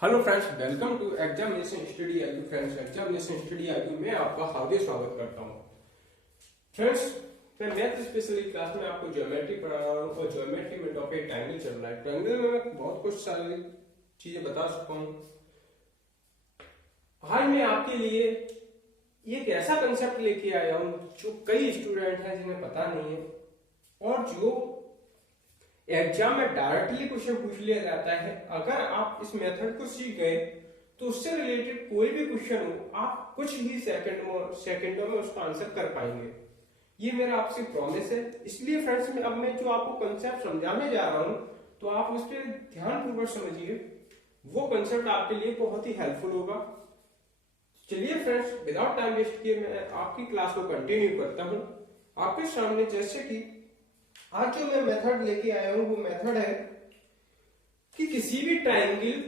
Hello friends, welcome to examination study IQ. Friends, examination study IQ में आपका हार्दिक स्वागत करता हूं। फ्रेंड्स, मैं मैथ स्पेशली क्लास में आपको ज्योमेट्री पढ़ा रहा हूं और ज्योमेट्री में टॉपिक ट्रायंगल चल रहा है। ट्रायंगल में मैं बहुत कुछ सारी चीजें बता सकता हूं। आज मैं आपके लिए एक ऐसा कंसेप्ट लेके आया हूं जो कई स्टूडेंट हैं जिन्हें पता नहीं है और जो एग्जाम में डायरेक्टली क्वेश्चन पूछ लिया जाता है। अगर आप इस मेथड को सीख गए तो उससे रिलेटेड कोई भी क्वेश्चन हो, आप कुछ ही सेकंडों में उसका आंसर कर पाएंगे। ये मेरा आपसे प्रॉमिस है। इसलिए फ्रेंड्स, मैं जो आपको कंसेप्ट समझाने जा रहा हूं तो आप उस पर ध्यानपूर्वक समझिए। वो कंसेप्ट आपके लिए बहुत ही हेल्पफुल होगा। चलिए फ्रेंड्स, विदाउट टाइम वेस्ट किए मैं आपकी क्लास को कंटिन्यू करता हूं। आपके सामने जैसे कि आज जो मैं मेथड लेके आया हूं वो मेथड है कि किसी भी ट्रायंगल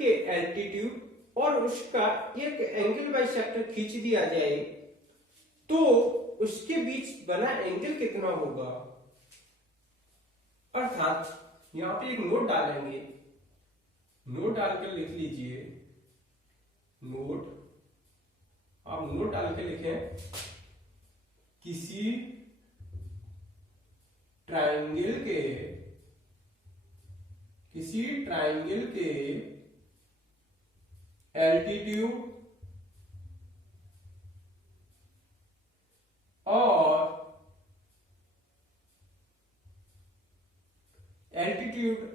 के एल्टीट्यूड और उसका एक एंगल बाइसेक्टर खींच दिया जाए तो उसके बीच बना एंगल कितना होगा। अर्थात यहां पे एक नोट डालेंगे, नोट डालकर लिख लीजिए। नोट, आप नोट डाल के लिखें किसी ट्रायंगल के एल्टीट्यूड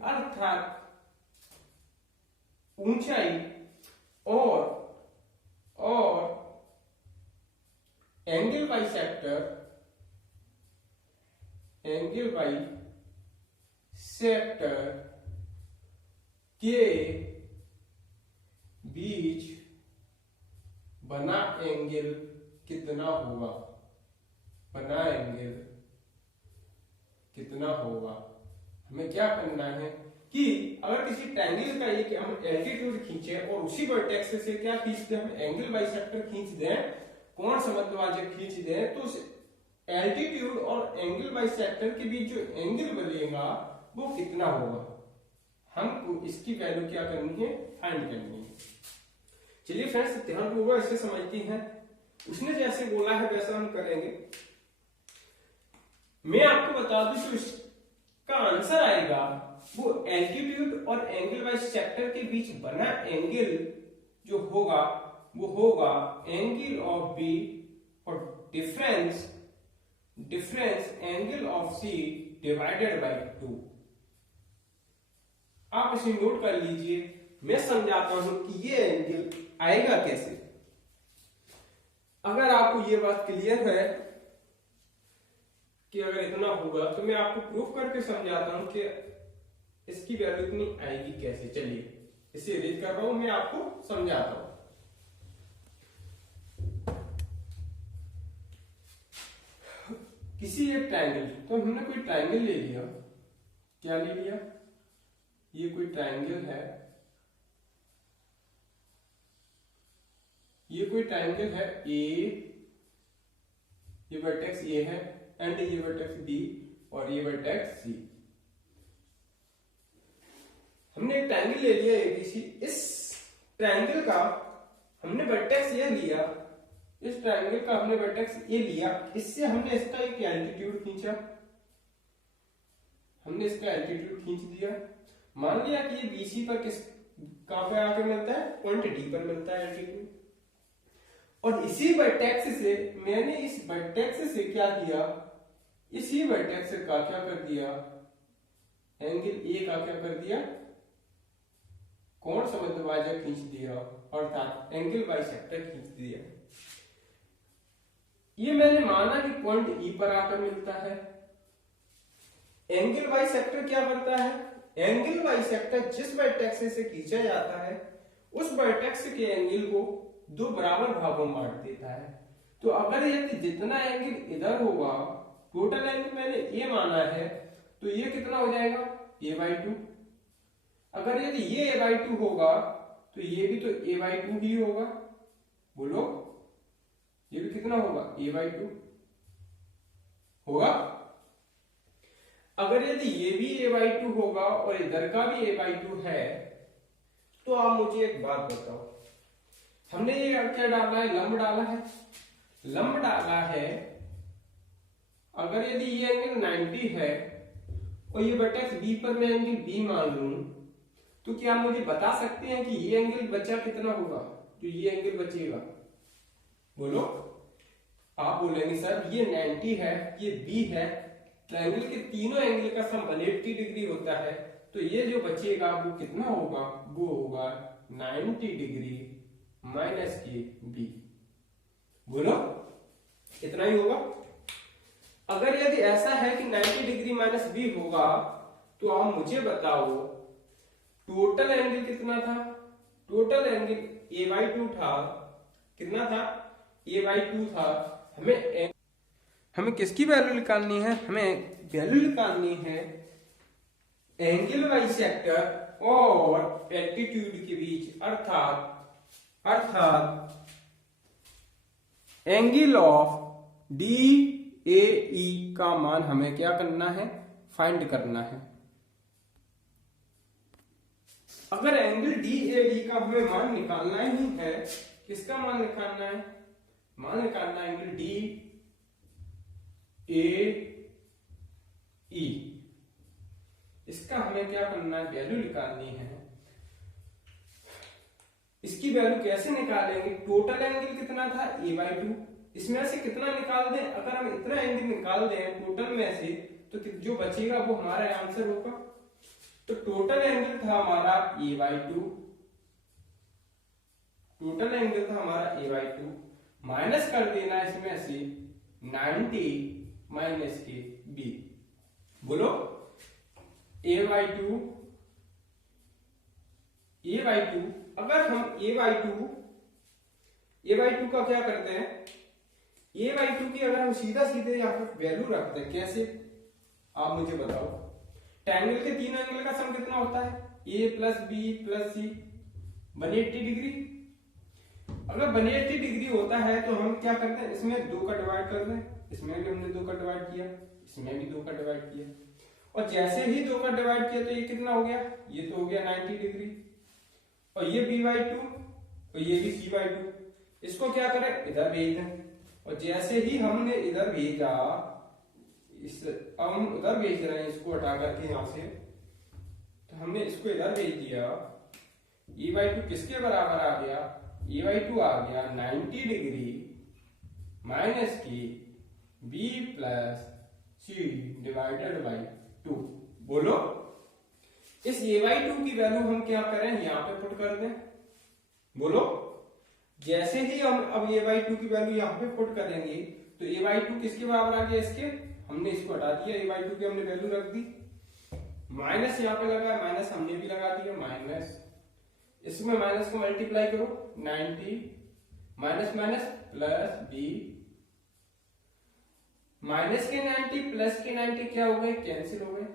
अर्थात ऊंचाई और एंगल बाइसेक्टर के बीच बना एंगल कितना होगा। हमें क्या करना है कि अगर किसी ट्रायंगल का ये कि हम एल्टीट्यूड खींचे और उसी वर्टेक्स से क्या खींच दें, हम एंगल बाइसेक्टर खींच दें, कोण समद्विभाजक खींच दें, तो उस एल्टीट्यूड और एंगल बाइसेक्टर के बीच जो एंगल बनेगा वो कितना होगा। हमको इसकी वैल्यू क्या करनी है, फाइंड करनी है। चलिए फ्रेंड्स, ध्यानपूर्वक इसे समझते हैं। उसने जैसे बोला है वैसा हम करेंगे। मैं आपको बता दूं जो इसका आंसर आएगा वो एल्टीट्यूड और एंगल बाइसेक्टर के बीच बना एंगल जो होगा वो होगा एंगल ऑफ बी और difference angle of C divided by 2। आप इसे नोट कर लीजिए। मैं समझाता हूं कि ये एंगल आएगा कैसे। अगर आपको ये बात क्लियर है कि अगर इतना होगा तो मैं आपको प्रूफ करके समझाता हूं कि इसकी वैल्यू इतनी आएगी कैसे। चलिए इसे रीड कर रहा हूं, मैं आपको समझाता हूं। किसी एक ट्रायंगल, तो हमने कोई ट्रायंगल ले लिया। क्या ले लिया, ये कोई ट्रायंगल है, ये कोई ट्रायंगल है ए, ये वर्टेक्स ए है एंड ये वर्टेक्स बी और ये वर्टेक्स सी। हमने एक ट्रायंगल ले लिया एबीसी। इस ट्रायंगल का हमने वर्टेक्स ये लिया, इस ट्रायंगल का हमने वर्टेक्स ए लिया, इससे हमने इसका एक एल्टीट्यूड खींचा, हमने इसका एल्टीट्यूड खींच दिया। मान लिया कि ये बीसी पर कहां पे आकर मिलता है, पॉइंट डी पर मिलता है एल्टीट्यूड। और इसी वर्टेक्स से मैंने इस वर्टेक्स से क्या किया, इसी वर्टेक्स का क्या कर दिया, एंगल ए का क्या कर दिया, कोण समद्विभाजक खींच दिया, अर्थात एंगल बाइसेक्टर खींच दिया। ये मैंने माना कि पॉइंट ई पर आकर मिलता है। एंगल बाइसेक्टर क्या बनता है, एंगल बाइसेक्टर जिस वर्टेक्स से खींचा जाता है उस वर्टेक्स के एंगल को दो बराबर भागों में बांट देता है। तो अगर यदि जितना एंगल इधर होगा, टोटल एंगल मैंने ए माना है, तो ये कितना हो जाएगा, a/2। अगर यदि ये a/2 होगा तो ये भी तो a/2 ही होगा। बोलो, ये भी कितना होगा, a/2 होगा। अगर यदि ये भी a/2 होगा और इधर का भी a/2 है तो आप मुझे एक बात बताओ, हमने ये क्या डाला है, लंब डाला है, लंब डाला है। अगर यदि ये एंगल 90 है और ये वर्टेक्स बी पर मैं एंगल बी मान लूं, तो क्या आप मुझे बता सकते हैं कि ये एंगल बचा कितना होगा, जो ये एंगल बचेगा? बोलो। आप बोलेंगे सर ये 90 है, ये बी है, ट्रायंगल के तीनों एंगल का सम 180 डिग्री होता है, तो ये जो बचेगा वो कितना होगा, वो होगा 90 डिग्री माइनस के बी। बोलो कितना ही होगा? अगर यदि ऐसा है कि 90 डिग्री माइनस बी होगा, तो आप मुझे बताओ टोटल एंगल कितना था? टोटल एंगल a/2 था। कितना था? a/2 था। हमें किसकी वैल्यू निकालनी है? हमें वैल्यू निकालनी है एंगल बाइसेक्टर और एल्टीट्यूड के बीच, अर्थात एंगल ऑफ DAE का मान हमें क्या करना है, फाइंड करना है। अगर एंगल DAE का हमें मान निकालना ही है, किसका मान निकालना है? मान निकालना है एंगल DAE। इसका हमें क्या करना है, वैल्यू निकालनी है। इसकी वैल्यू कैसे निकालेंगे? टोटल एंगल कितना था, a/2, इसमें से कितना निकाल दें? अगर हम इतना एंगल निकाल दें टोटल में से, तो जो बचेगा वो हमारा आंसर होगा। तो टोटल एंगल था हमारा a/2, टोटल एंगल था हमारा a/2, माइनस कर देना इसमें से 90 माइनस के b। बोलो a/2 अगर हम a/2 का क्या करते हैं, a/2 की अगर हम सीधा सीधे यहाँ पे वैल्यू रखते हैं, कैसे आप मुझे बताओ? ट्रायंगल के तीन एंगल का सम कितना होता है, a plus B plus C, 180 degree. अगर 180 डिग्री होता है तो हम क्या करते हैं, इसमें 2 का डिवाइड कर दें, इसमें भी हमने 2 का डिवाइड किया, इसमें भी 2 का डिवाइड किया, और जैसे ही 2 का डिवाइड किया तो ये कितना हो गया, ये तो हो गया 90 डिग्री, और ये b/2 और ये भी c/2। इसको क्या करें, इधर भेज दें, और जैसे ही हमने इधर भेजा, हम उधर भेज रहे हैं इसको हटा करके यहां से, तो हमने इसको इधर भेज दिया, e/2 किसके बराबर आ गया, e/2 आ गया 90 डिग्री माइनस की b plus c divided by 2। बोलो इस a/2 की वैल्यू हम क्या करें, यहां पे पुट कर दें। बोलो जैसे ही हम अब a/2 की वैल्यू यहाँ पे पुट करेंगे, तो a/2 किसके बराबर आ गया, इसके, हमने इसको हटा दिया, a/2 की हमने वैल्यू रख दी, माइनस यहाँ पे लगा, माइनस हमने भी लगा दिया, माइनस, इसमें माइनस को मल्टीप्लाई करो, 90 minus minus plus b, minus के 90 प्लस के 90 क्या हो गए, कैंसिल हो गए।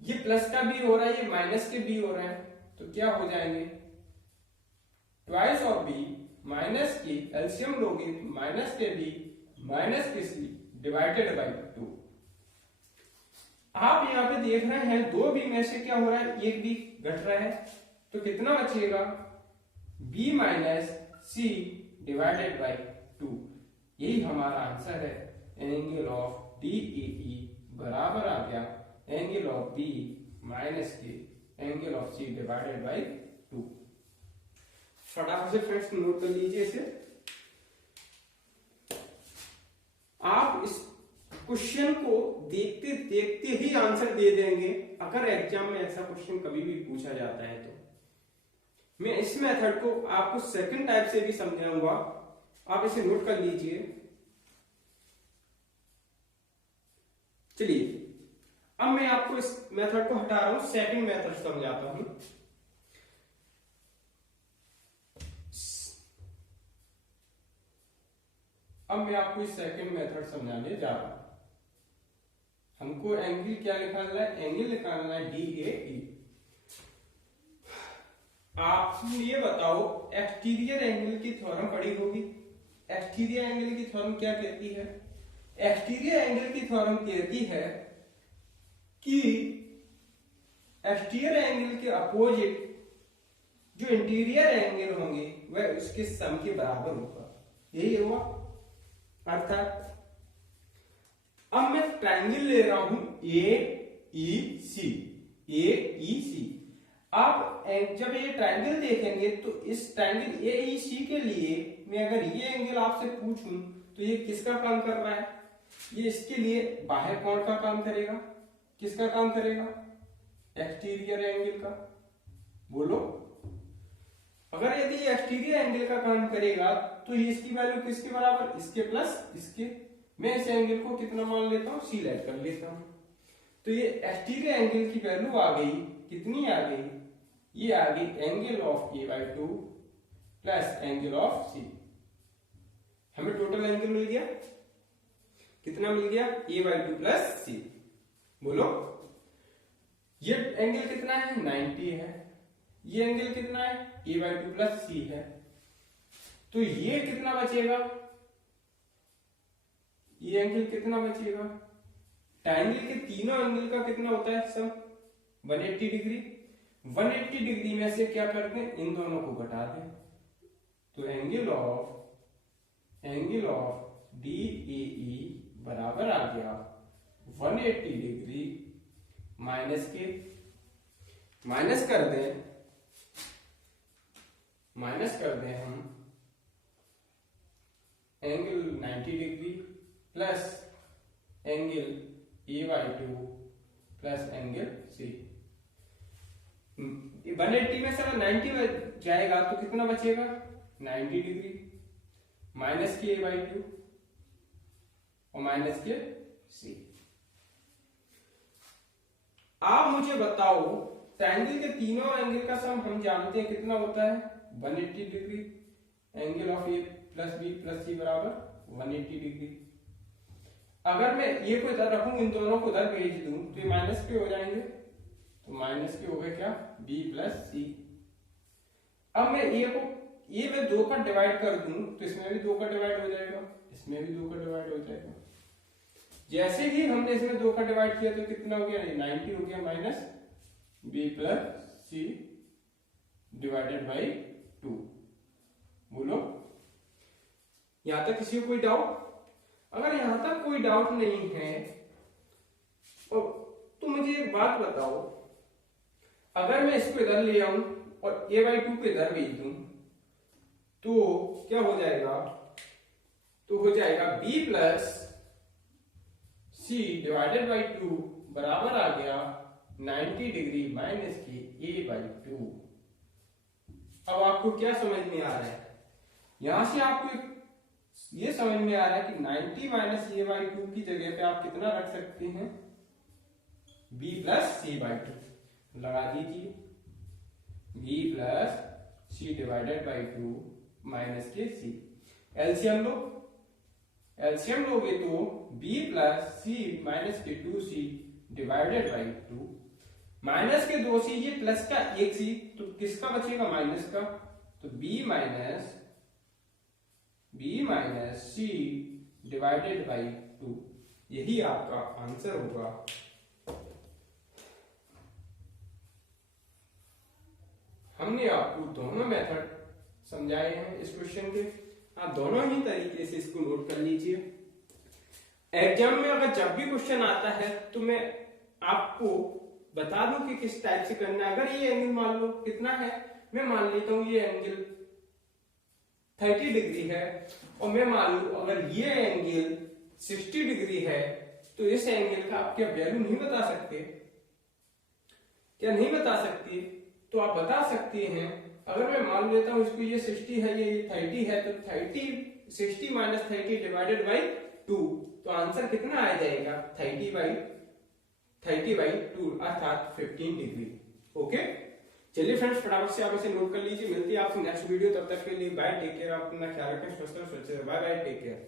ये प्लस का b हो रहा है, ये माइनस के b हो रहा है, तो क्या हो जाएंगे, ट्वाइस ऑफ b माइनस की एलसीएम लोगे, माइनस के b माइनस के c डिवाइडेड बाई 2। आप यहाँ पे देख रहे हैं 2 b में से क्या हो रहा है, एक b घट रहा है, तो कितना बचेगा, b minus c divided by 2। यही हमारा आंसर है। एंगल ऑफ DAE बराबर आ गया एंगल ऑफ b माइनस के angle of c divided by 2। फटाफट से फ्रेंड्स नोट कर लीजिए इसे। आप इस क्वेश्चन को देखते देखते ही आंसर दे देंगे, अगर एग्जाम में ऐसा क्वेश्चन कभी भी पूछा जाता है तो। मैं इस मेथड को आपको सेकंड टाइप से भी समझाऊंगा, आप इसे नोट कर लीजिए। चलिए अब मैं आपको इस मेथड को हटा रहा हूं, सेकंड मेथड समझाता हूं। अब मैं आपको इस सेकंड मेथड समझाने जा रहा हूं। हमको एंगल क्या निकालना है, एंगल निकालना है DAE। आप ये बताओ, एक्सटीरियर एंगल की थ्योरम पढ़ी होगी। एक्सटीरियर एंगल की थ्योरम क्या कहती है, एक्सटीरियर एंगल की थ्योरम कहती है कि एक्सटीरियर एंगल के अपोजिट जो इंटीरियर एंगल होंगे वह उसके सम के बराबर होगा, यही हुआ। अर्थात अब मैं ट्रायंगल ले रहा हूं AEC। आप जब ये ट्रायंगल देखेंगे तो इस ट्रायंगल AEC के लिए मैं अगर ये एंगल आपसे पूछूं तो ये किसका काम कर रहा है? ये इसके लिए बाह्य कोण का काम करेगा। किसका काम करेगा? एक्सटीरियर एंगल का। बोलो, अगर यदि ये एक्सटीरियर एंगल का काम करेगा तो ये इसकी वैल्यू किसके बराबर? इसके प्लस इसके। मैं इस एंगल को कितना मान लेता हूं? C लेट कर लेता हूं। तो ये एक्सटीरियर एंगल की वैल्यू आ गई, कितनी आ गई? ये आ गई angle of A/2 plus angle of C। हमें टोटल एंगल मिल गया, कितना मिल गया? A/2 plus C। बोलो, ये एंगल कितना है? 90 है। ये एंगल कितना है? A/2 प्लस C है। तो ये कितना बचेगा? ये एंगल कितना बचेगा? ट्रायंगल के तीनों एंगल का कितना होता है सम? 180 डिग्री। 180 डिग्री में से क्या करते हैं? इन दोनों को घटा दें। तो एंगल ऑफ DAE बराबर आ गया 180 डिग्री माइनस के, माइनस कर दें हम angle 90 degree plus angle A/2 plus angle C। 180 में से अगर 90 जाएगा तो कितना बचेगा? 90 डिग्री माइनस के A/2 और माइनस के C। आप मुझे बताओ, ट्रायंगल के तीनों एंगल का सम हम जानते हैं कितना होता है? 180 degree. Angle of A plus B plus C बराबर 180 डिग्री। अगर मैं ये को इधर रखूं, इन दोनों को उधर भेज दूं तो ये माइनस के हो जाएंगे। तो माइनस के हो गए क्या? B plus C। अब मैं ये मैं 2 का डिवाइड कर दूं तो इसमें भी 2 का डिवाइड हो जाएगा, इसमें भी 2 का डिवाइड हो जाएगा। जैसे ही हमने इसमें 2 का डिवाइड किया तो कितना हो गया? 90 हो गया minus B plus C divided by 2। बोलो, यहां तक किसी को कोई डाउट? अगर यहां तक कोई डाउट नहीं है तो मुझे एक बात बताओ, अगर मैं इसको इधर ले आऊं और A/2 को इधर भेज दूं तो क्या हो जाएगा? तो हो जाएगा B plus C divided by 2 बराबर आ गया 90 डिग्री माइनस के A/2। अब आपको क्या समझ में आ रहा है? यहां से आपको ये समझ में आ रहा है कि 90 माइनस A/2 की जगह पे आप कितना रख सकते हैं? B प्लस C/2 लगा दीजिए। B plus C divided by 2 minus के C। एलसीएम लोगे तो B प्लस C माइनस के 2C डिवाइडेड बाई 2 माइनस के 2C, ये प्लस का 1C, तो किसका बचेगा? माइनस का। तो B minus C divided by 2, यही आपका आंसर होगा। हमने आपको दोनों मेथड समझाए हैं इस क्वेश्चन के, आप दोनों ही तरीके से इसको नोट कर लीजिए। एग्जाम में अगर जब भी क्वेश्चन आता है तो मैं आपको बता दूं कि किस टाइप से करना है। अगर ये एंगल मान लो कितना है, मैं मान लेता हूं ये एंगल 30 डिग्री है, और मैं मान लू अगर ये एंगल 60 डिग्री है तो इस एंगल का आप क्या वैल्यू नहीं बता सकते? क्या नहीं बता सकते? तो आप बता सकते हैं। अगर मैं मान लेता हूं इसको ये 60 है, ये 30 है, तो 60 माइनस 30 डिवाइडेड बाई 2, तो आंसर कितना आ जाएगा? 30 बाई 2 अर्थात 15 डिग्री। ओके, चलिए फ्रेंड्स, फटाफट से आप इसे नोट कर लीजिए। मिलती है आपसे नेक्स्ट वीडियो, तब तक के लिए बाय, टेक केयर। आप अपना ख्याल रखें, स्वस्थ रहें, स्वच्छ रहें। Bye bye, take care.